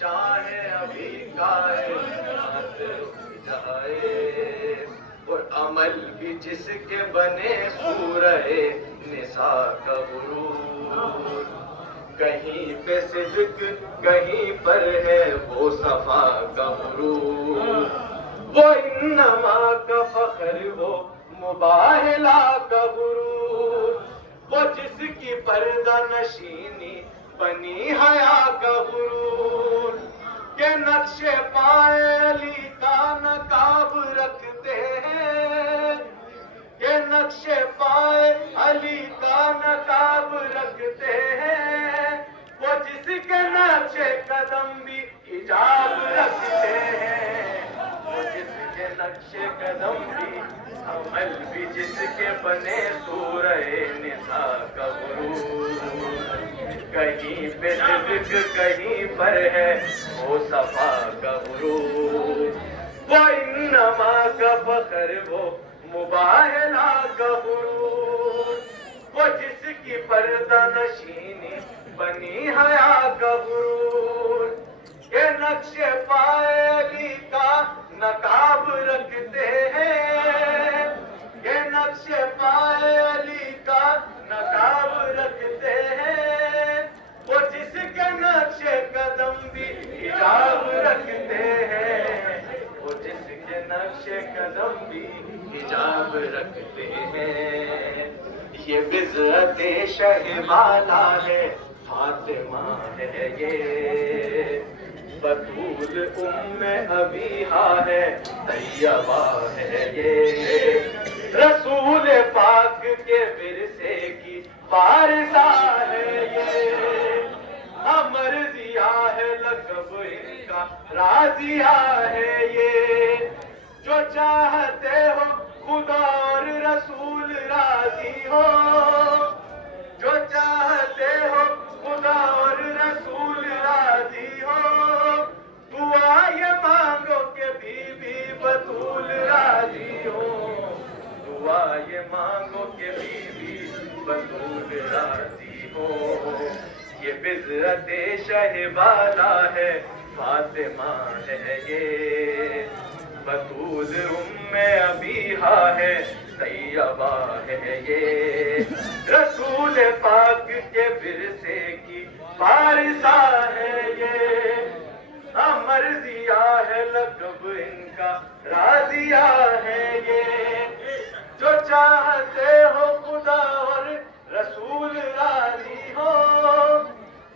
چاہے ابھی کائنات رک جائے، اور عمل بھی جس کے بنے سورہ نساء کا غرور، کہیں پہ صدق کہیں پر ہے وہ صفا کا غرور، وہ انما کا فخر وہ مباہلا کا غرور، وہ جس کی پردہ نشینی بنی حیا کا غرور، کہ نقش پائے علی کا نقاب رکھتے ہیں، کہ نقش پائے علی کا نقاب رکھتے ہیں، وہ جس کے نقش قدم بھی حجاب رکھتے ہیں، وہ جس کے نقش قدم بھی عمل بھی جس کے بنے سورہ نساء کا غرور، کہیں پہ صدق کہیں پر ہے وہ صفا کا غرور، وہ انما کا فخر وہ مباہلا کا غرور، وہ جس کی پردہ نشینی بنی حیا کا غرور، کہ نقش پائے علی کا نقاب رکھتے ہیں، کہ نقش پائے علی کا نقاب رکھتے ہیں، وہ جس کے نقش قدم بھی حجاب رکھتے ہیں، وہ جس کے نقش قدم بھی حجاب رکھتے ہیں، یہ بضعت شہبالا ہے فاطمہ ہے یہ، بطول ام ابیہا ہے طیبہ ہے یہ، رسول پاک کے ورثے کی وارثہ ہے یہ، مرضیہ ہے لقب ان کا راضیہ ہے یہ، جو چاہتے ہو خدا اور رسول راضی ہو، جو چاہتے ہو خدا اور رسول راضی ہو، دعا یہ مانگو کہ بی بی بطول راضی ہو، دعا یہ مانگو کہ بی بی بطول راضی ہو، یہ بضعت شہبالا ہے فاطمہ ہے یہ، بطول ام ابیہا ہے طیبہ ہے یہ، رسول پاک کے ورثے کی وارثہ ہے یہ، مرضیہ ہے لقب ان کا راضیہ ہے یہ، جو چاہتے ہو خدا اور رسول راضی ہو،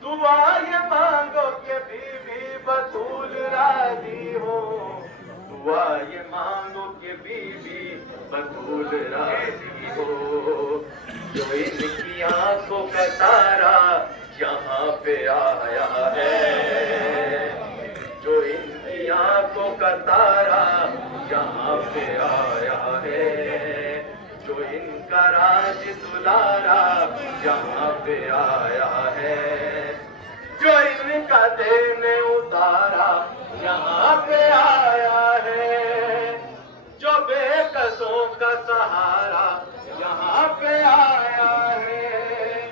دعا یہ مانگو کہ بی بی بطول راضی ہو، دعا یہ مانگو کہ بی بی بطول راضی ہو، جو ان کی آنکھوں کا تارا یہاں پہ آیا ہے، جو ان کی آنکھوں کا تارا یہاں پہ آیا ہے، جو ان کا راج دلارا یہاں پہ آیا ہے، جو ان کا دین اتارا یہاں پہ آیا ہے، جو بے کسوں کا سہارا یہاں پہ آیا ہے،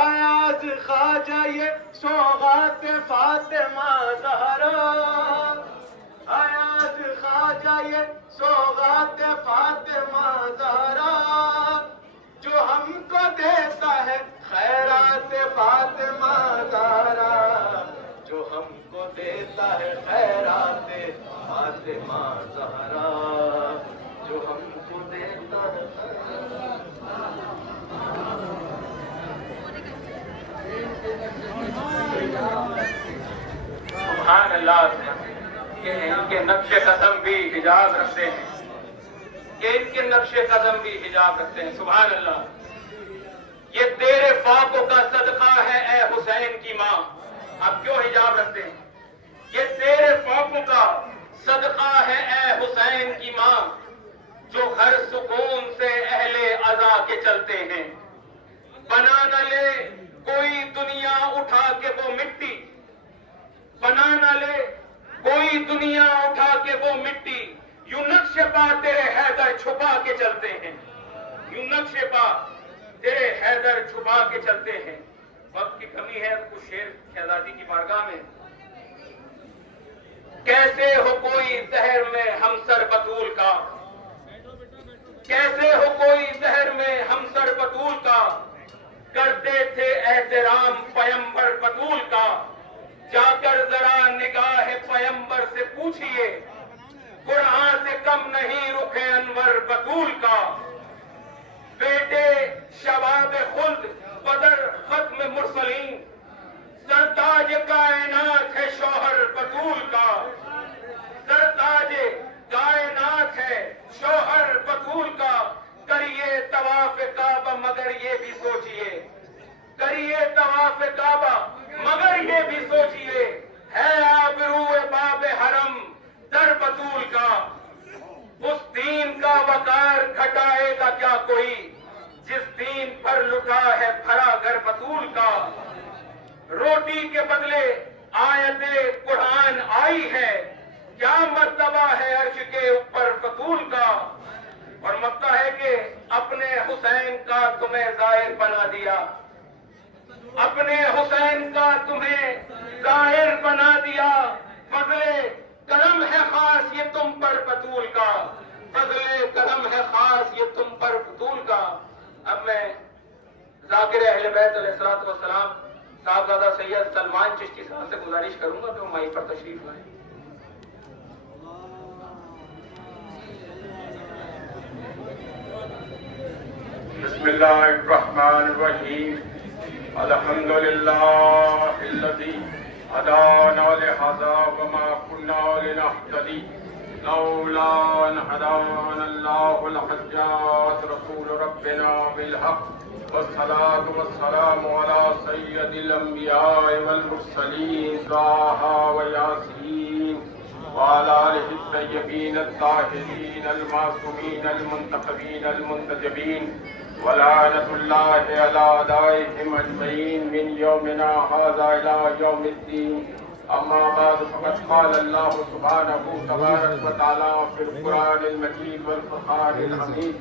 ایاز خواجہ یہ سوغات فاطمہ زہرا، ایاز خواجہ یہ سوغات فاطمہ زہرا، جو ہم کو دیتا ہے خیرات فاطمہ زہرا، جو ہم کو دیتا ہے خیرات فاطمہ زہرا، جو ہم کو دیتا ہے سبحان اللہ، کہ ان کے نقش قدم بھی حجاب رکھتے ہیں، کہ ان کے نقش قدم بھی حجاب رکھتے ہیں، سبحان اللہ، یہ تیرے پاکوں کا صدقہ ہے اے حسین کی ماں، اب کیوں حجاب رکھتے ہیں؟ یہ تیرے پاکوں کا صدقہ ہے اے حسین کی ماں، جو ہر سکون سے اہل عزا کے چلتے ہیں، بنا نہ لے کوئی دنیا اٹھا کے وہ مٹی، بنا نہ لے کوئی دنیا اٹھا کے وہ مٹی، یوں نقش پا تیرے حیدر چھپا کے چلتے ہیں، یوں نقش پا تیرے حیدر چھپا کے چلتے ہیں۔ وقت کی کمی ہے، کچھ شعر شہزادی کی بارگاہ میں کیسے ہو کوئی زہر میں ہمسر بطول کا، کیسے ہو کوئی زہر میں ہمسر بطول کا، کرتے تھے احترام پیمبر بطول کا، جا کر ذرا نگاہ پیمبر سے پوچھئے، قرآن سے کم نہیں رخ انور بطول کا، بیٹے شباب خلد بدر ختم مرسلین، سرتاج کائنات ہے شوہر بطول کا، سرتاج کائنات ہے شوہر بطول کا، کریے طواف کعبہ مگر یہ بھی سوچئے، کریے طواف کعبہ مگر یہ بھی سوچئے، ہے آبرو باب حرم در بطول کا، اس دین کا وقار گھٹائے گا کیا کوئی، جس دین پر لٹا ہے بھرا گھر بطول کا، روٹی کے بدلے آیت قرآن آئی ہے، کیا مرتبہ ہے عرش کے اوپر بطول کا، اور مکہ ہے کہ اپنے حسین کا تمہیں ظاہر بنا دیا، اپنے حسین کا تمہیں ظاہر بنا دیا، فضل کرم ہے خاص یہ تم پر بطول کا، فضل کرم ہے خاص یہ تم پر بطول کا۔ اب میں ذاکر اہل بیت علیہ الصلوۃ والسلام صاحبزادہ سید سلمان چشتی صاحب سے گزارش کروں گا کہ وہ مائک پر تشریف لائیں۔ بسم اللہ الرحمن الرحیم، الحمد للہ الذی ہدانا لہذا وما كنا لنہتدی لولا ان ہدانا اللہ لحجات رسول ربنا بالحق والصلاة والسلام على سید الانبیاء والمرسلین طٰہٰ و یاسین وعلى آلہ الطیبین الطاہرین المعصومین المنتخبین المنتجبین ولعنة الله على أعدائهم أجمعين من يومنا هذا إلى يوم الدين، أما بعد فقد قال الله سبحانه تبارك وتعالى في القرآن المجيد والفرقان الحميد،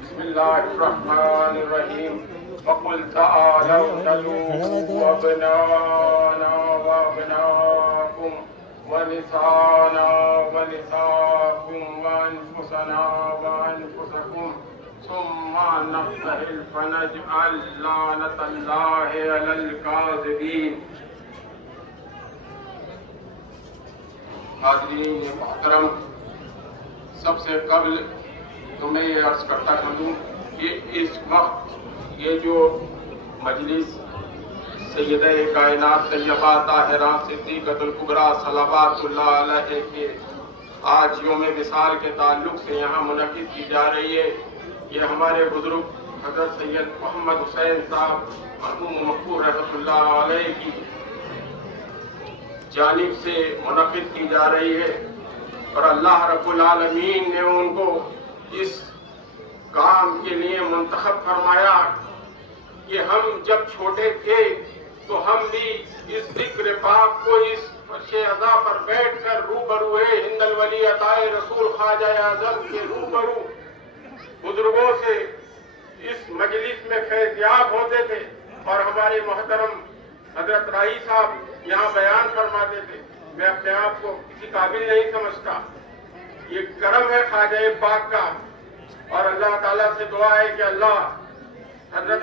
بسم الله الرحمن الرحيم، وقل تعالوا ندعو أبناءنا وأبناءكم ونساءنا ونساءكم وأنفسنا وأنفسكم ثم نبتهل فنجعل لعنة الله على الكاذبين۔ حاضرین محترم، سب سے قبل تمہیں یہ عرض کرتا چلوں کہ اس وقت یہ جو مجلس سیدہ کائنات طیبہ طاہرہ صدیقۃ الکبریٰ صلوات اللہ علیہ کے آج یوم وصال کے تعلق سے یہاں منعقد کی جا رہی ہے، یہ ہمارے بزرگ حضرت سید محمد حسین صاحب مرحوم مقبول رحمۃ اللہ علیہ کی جانب سے منعقد کی جا رہی ہے، اور اللہ رب العالمین نے ان کو اس کام کے لیے منتخب فرمایا کہ ہم جب چھوٹے تھے تو ہم بھی اس ذکر پاک کو اس فرش عزا پر بیٹھ کر روبرو ہند الولی عطائے رسول خواجہ اعظم کے روبرو بزرگوں سے اس مجلس میں فیض یاب ہوتے تھے، اور ہمارے محترم حضرت رائی صاحب یہاں بیان فرماتے تھے۔ میں اپنے آپ کو کسی قابل نہیں سمجھتا، یہ کرم ہے خواجہ پاک کا، اور اللہ تعالیٰ سے دعا ہے کہ اللہ حضرت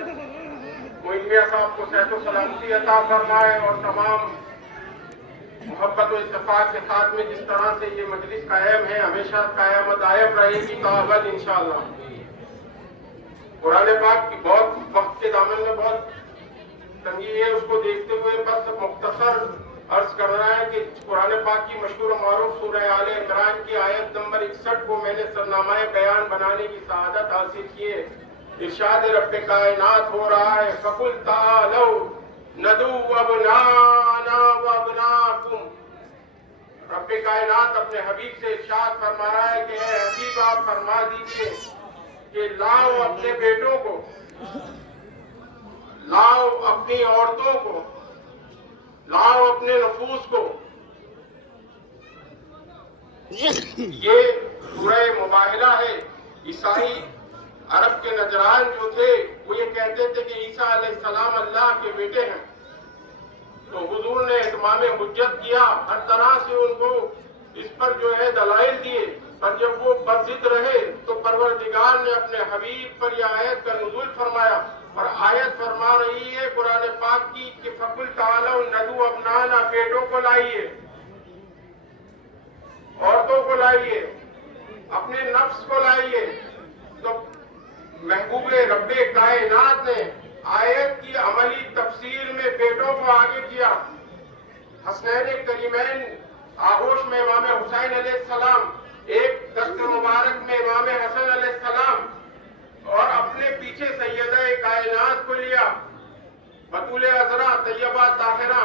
معین میاں صاحب کو صحت و سلامتی عطا فرمائے، اور تمام محبت و اتفاق کے ساتھ میں جس طرح سے یہ مجلس قائم ہے ہمیشہ قائم و دائم رہے گی تعاون انشاءاللہ۔ قرآن پاک کی بہت وقت کے دامن میں بہت تنگی ہے، اس کو دیکھتے ہوئے بس مختصر عرض کر رہا ہے کہ قرآن پاک کی مشہور و معروف سورہ آل عمران کی آیت نمبر 61 کو میں نے سرنامہ بیان بنانے کی سعادت حاصل کی ہے۔ ارشاد رب کائنات ہو رہا ہے، فَقُلْ تَعَالَوْا نَدْعُو أَبْنَاءَنَا وَأَبْنَاءَكُمْ۔ رب کائنات اپنے حبیب سے ارشاد فرما رہا ہے کہ اے حبیب آپ فرما دیجئے کہ لاؤ اپنے بیٹوں کو، لاؤ اپنی عورتوں کو، لاؤ اپنے نفوس کو۔ یہ سورہ مباہلہ ہے۔ عیسائی عرب کے نجران جو تھے وہ یہ کہتے تھے کہ عیسیٰ علیہ السلام اللہ کے بیٹے ہیں، تو حضور نے اتمام حجت کیا، ہر طرح سے ان کو اس پر جو ہے دلائل دیے، اور جب وہ بضد رہے تو پروردگار نے اپنے حبیب پر یہ آیت کا نزول فرمایا، اور آیت فرما رہی ہے قرآن پاک کی کہ فَقُلْ تَعَالَوْا نَدْعُوا أَبْنَاءَنَا، بیٹوں کو لائیے، عورتوں کو لائیے، اپنے نفس کو لائیے۔ تو محبوب رب کائنات نے آیت کی عملی تفسیر میں بیٹوں کو آگے کیا۔ حسنین کریمین آغوش میں امام حسین علیہ السلام، ایک دست مبارک میں امام حسن علیہ السلام، اور اپنے پیچھے سیدہ کائنات کو لیا، بطول عذرا طیبہ طاہرہ،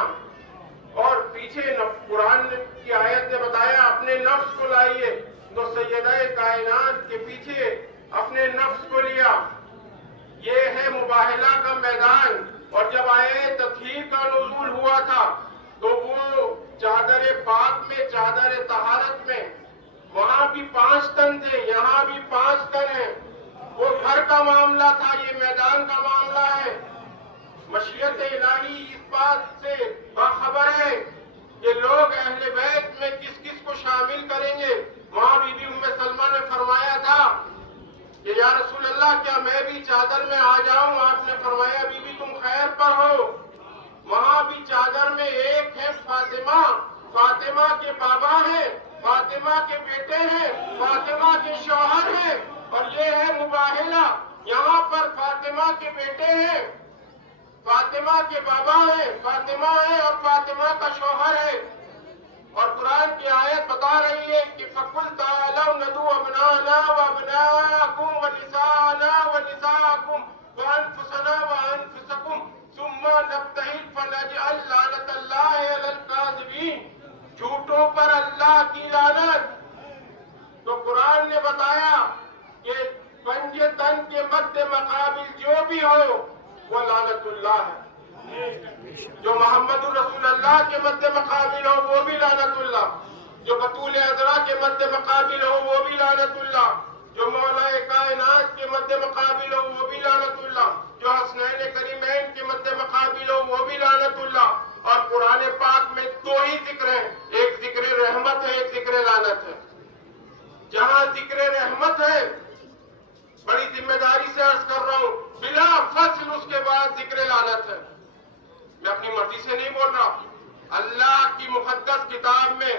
اور پیچھے قرآن کی آیت نے بتایا اپنے نفس کو لائیے، تو سیدہ کائنات کے پیچھے اپنے نفس کو لیا۔ یہ ہے مباہلہ کا میدان۔ اور جب آیت تطہیر کا نزول ہوا تھا تو وہ چادر پاک میں، چادر طہارت میں، وہاں بھی 5 تن تھے، یہاں بھی 5 تن ہیں۔ وہ گھر کا معاملہ تھا، یہ میدان کا معاملہ ہے۔ مشیت الہی اس بات سے باخبر ہے کہ لوگ اہل بیت میں کس کس کو شامل کریں گے۔ وہاں بی بی ام سلمہ نے فرمایا تھا کہ یا رسول اللہ کیا میں بھی چادر میں آ جاؤں؟ آپ نے فرمایا بی بی تم خیر پر ہو۔ وہاں بھی چادر میں ایک ہے فاطمہ، فاطمہ کے بابا ہیں، فاطمہ کے بیٹے ہیں، فاطمہ کے شوہر ہیں، اور یہ ہے مباہلہ۔ یہاں پر فاطمہ کے بیٹے ہیں، فاطمہ کے بابا ہیں، فاطمہ ہے اور فاطمہ کا شوہر ہے۔ اور قرآن کی آیت بتا رہی ہے کہ فَقُلْ تَعَالَوْا نَدْعُوا أَبْنَاءَنَا وَأَبْنَاءَكُمْ وَنِسَاءَنَا وَنِسَاءَكُمْ وَأَنفُسَنَا وَأَنفُسَكُمْ ثُمَّ نَبْتَهِلْ فَنَجْعَلْ لَعْنَتَ اللَّهِ عَلَى الْكَاذِبِينَ، جھوٹوں پر اللہ کی لعنت۔ تو قرآن نے بتایا کہ پنج تن کے مد مقابل جو بھی ہو وہ لعنت اللہ ہے، جو محمد الرسول اللہ کے مد مقابل ہو وہ بھی لعنت اللہ، جو بطول عذرا کے مد مقابل ہو وہ بھی لعنت اللہ، جو مولا کائنات کے مد مقابل ہو وہ بھی لعنت اللہ، جو حسنین کریمین کے مد مقابل ہو وہ بھی لعنت اللہ۔ اور قرآن پاک میں 2 ہی ذکر ہیں، ایک ذکر رحمت ہے، ایک ذکر لعنت ہے۔ جہاں ذکر رحمت ہے، بڑی ذمہ داری سے عرض کر رہا ہوں، بلا فصل اس کے بعد ذکر لعنت ہے۔ میں اپنی مرضی سے نہیں بول رہا، اللہ کی مقدس کتاب میں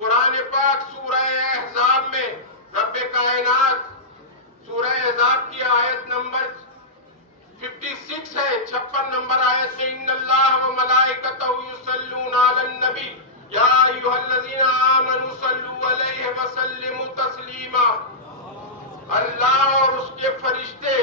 قرآن پاک سورہ احزاب میں رب کائنات سورہ احزاب کی آیت نمبر 56 ہے، 56 نمبر آیت میں ان اللہ و ملائکتہ یصلون علی النبی یا ایھا الذین آمنوا صلوا علیہ وسلموا تسلیما۔ اللہ اور اس کے فرشتے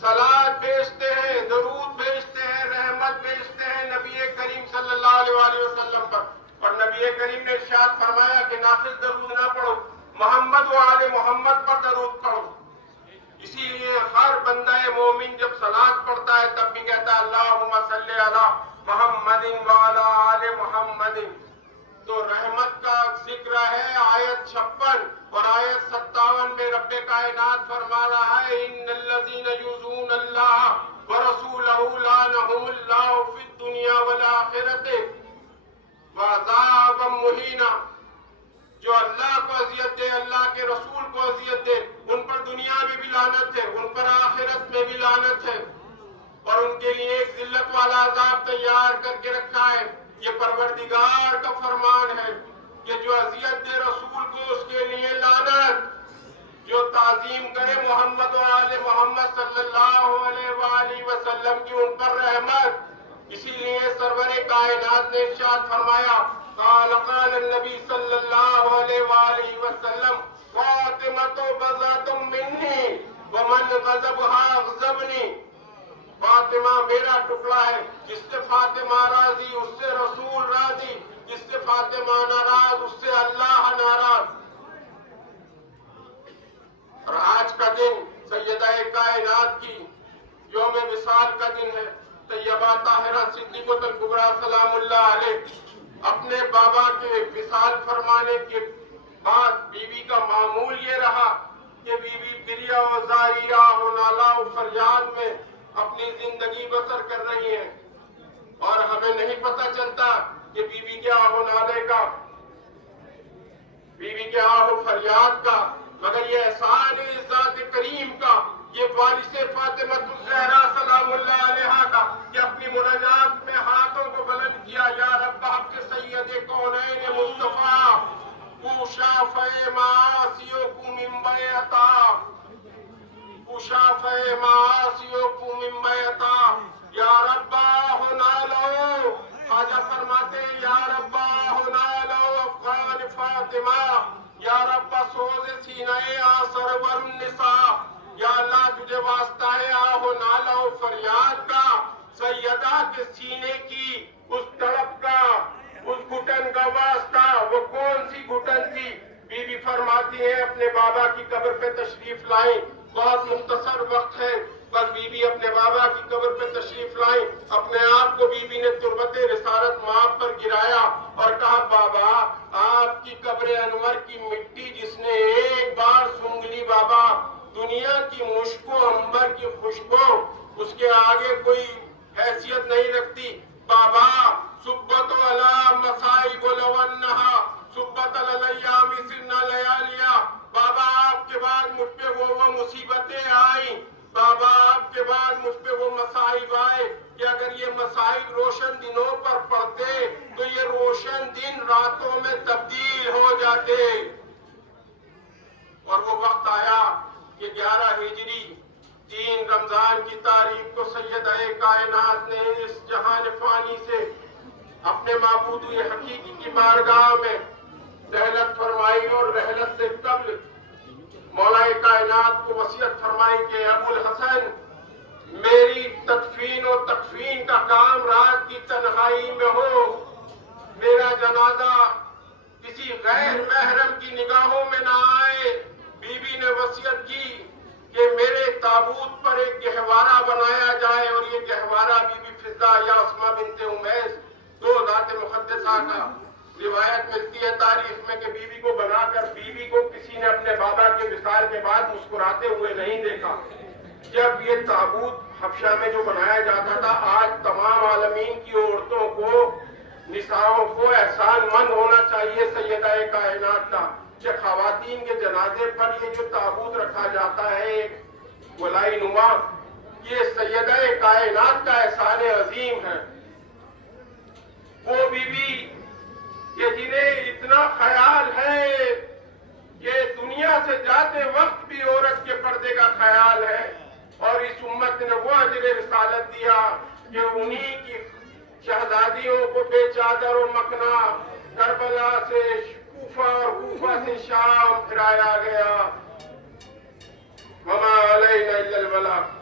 صلاۃ بھیجتے ہیں، درود بھیجتے ہیں، رحمت بھیجتے ہیں نبی کریم صلی اللہ علیہ وسلم پر۔ اور نبی کریم نے ارشاد فرمایا کہ نافل درود نہ پڑھو، محمد و آل محمد پر درود پڑھو۔ اسی لیے ہر بندہ مومن جب صلاۃ پڑھتا ہے تب بھی کہتا ہے اللہم صلی علی محمد وعلی آل محمد۔ تو رحمت کا ذکر ہے آیت 56 اور آیت 57 میں رب کائنات فرما رہا ہے ان الذین یؤذون اللہ ورسولہ لعنہم اللہ فی الدنیا والآخرۃ وعذابا مہینا۔ جو اللہ کو اذیت دے، اللہ کے رسول کو اذیت دے، ان پر دنیا میں بھی لعنت ہے، ان پر آخرت میں بھی لعنت ہے، اور ان کے لیے ایک ذلت والا عذاب تیار کر کے رکھا ہے۔ یہ پروردگار کا فرمان ہے کہ جو اذیت دے رسول کو اس کے لیے لعنت، جو تعظیم کرے محمد و آل محمد صلی اللہ علیہ وآلہ وسلم کی ان پر رحمت۔ اسی لیے سرور کائنات نے ارشاد فرمایا قال النبی صلی اللہ علیہ وآلہ وسلم فاطمہ بضعۃ منی ومن غضبها غضبنی۔ فاطمہ میرا ٹکڑا ہے، جس سے فاطمہ راضی اس سے رسول راضی، جس سے فاطمہ ناراض اس سے اللہ ناراض۔ اور آج کا دن سیدہ کائنات کی یوم وصال کا دن ہے۔ طیبہ طاہرہ صدیقۃ الکبریٰ سلام اللہ علیہ اپنے بابا کے وصال فرمانے کے بعد بیوی کا معمول یہ رہا کہ بیوی بریا و زاریہ و نالہ و فریاد میں اپنی زندگی بسر کر رہی ہیں، اور ہمیں نہیں پتہ چلتا کہ بیوی کے آہ و نالے کا بیوی کے آہ و فریاد کا، مگر یہ احسان ہے ذات کریم کا، یہ وارث فاطمہ الزہرا سلام اللہ علیہا کا کہ اپنی مناجات میں ہاتھوں کو بلند کیا، یا رب حق کے سید کونین مصطفیٰ کو شافع معاصیکم من بیعتا، کو شافع معاصیکم من بیعتا، یا رب ہونا لو، خواجہ فرماتے ہیں یا رب ہونا لو افغان فاطمہ، یا رب سوز سینہ آثر والنساء، یا اللہ تجھے واسطہ ہے آہو نالا و فریاد کا، سیدہ کے سینے کی اس تڑپ کا، اس گھٹن کا واسطہ، وہ کون سی گھٹن تھی؟ بی بی فرماتی ہیں اپنے بابا کی قبر پہ تشریف لائیں، بہت مختصر وقت ہے، بس بی بی اپنے بابا کی قبر پہ تشریف لائیں، اپنے آپ کو بی بی نے تربت رسالت ماں پر گرایا اور کہا بابا آپ کی قبر انور کی مٹی جس نے ایک بار سونگ لی بابا، دنیا کی مشک و عنبر کی خوشبو اس کے آگے کوئی حیثیت نہیں رکھتی، بابا صبت علی مصائب لونہا صبت علی الیام سرنا لیالیا، بابا آپ کے بعد مجھ پہ وہ مصیبتیں آئیں، بابا آپ کے بعد مجھ پہ وہ مصائب آئے کہ اگر یہ مصائب روشن دنوں پر پڑتے تو یہ روشن دن راتوں میں تبدیل ہو جاتے، اور وہ وقت آیا کہ 11 ہجری 3 رمضان کی تاریخ کو سیدہ کائنات نے اس جہان فانی سے اپنے معبود حقیقی کی بارگاہ میں رحلت فرمائی، اور رحلت سے قبل مولا کائنات کو وصیت فرمائی کہ ابو الحسن میری تدفین و تکفین کا کام رات کی تنہائی میں ہو، میرا جنازہ کسی غیر محرم کی نگاہوں میں نہ آئے، بی بی نے وصیت کی کہ میرے تابوت پر ایک گہوارہ بنایا جائے، اور یہ گہوارہ بی بی فضہ یا اسماء بنت امیس دو ذات مقدسہ کا روایت ملتی ہے تاریخ میں کہ بی بی کو بنا کر بی بی کو کسی نے اپنے بابا کے وصال کے بعد مسکراتے ہوئے نہیں دیکھا۔ جب یہ تابوت حبشہ میں جو بنایا جاتا تھا، آج تمام عالمین کی عورتوں کو نساؤں کو احسان مند ہونا چاہیے سیدہ کائنات کا کہ خواتین کے جنازے پر یہ جو تابوت رکھا جاتا ہے گولائی نما، یہ سیدہ کائنات کا احسان عظیم ہے۔ وہ بی بی کہ جنہیں اتنا خیال ہے کہ دنیا سے جاتے وقت بھی عورت کے پردے کا خیال ہے، اور اس امت نے وہ اجر رسالت دیا کہ انہی کی شہزادیوں کو بے چادر و مکنا کربلا سے کوفہ اور کوفہ سے شام پھرایا گیا، وما علینا الا البلاغ۔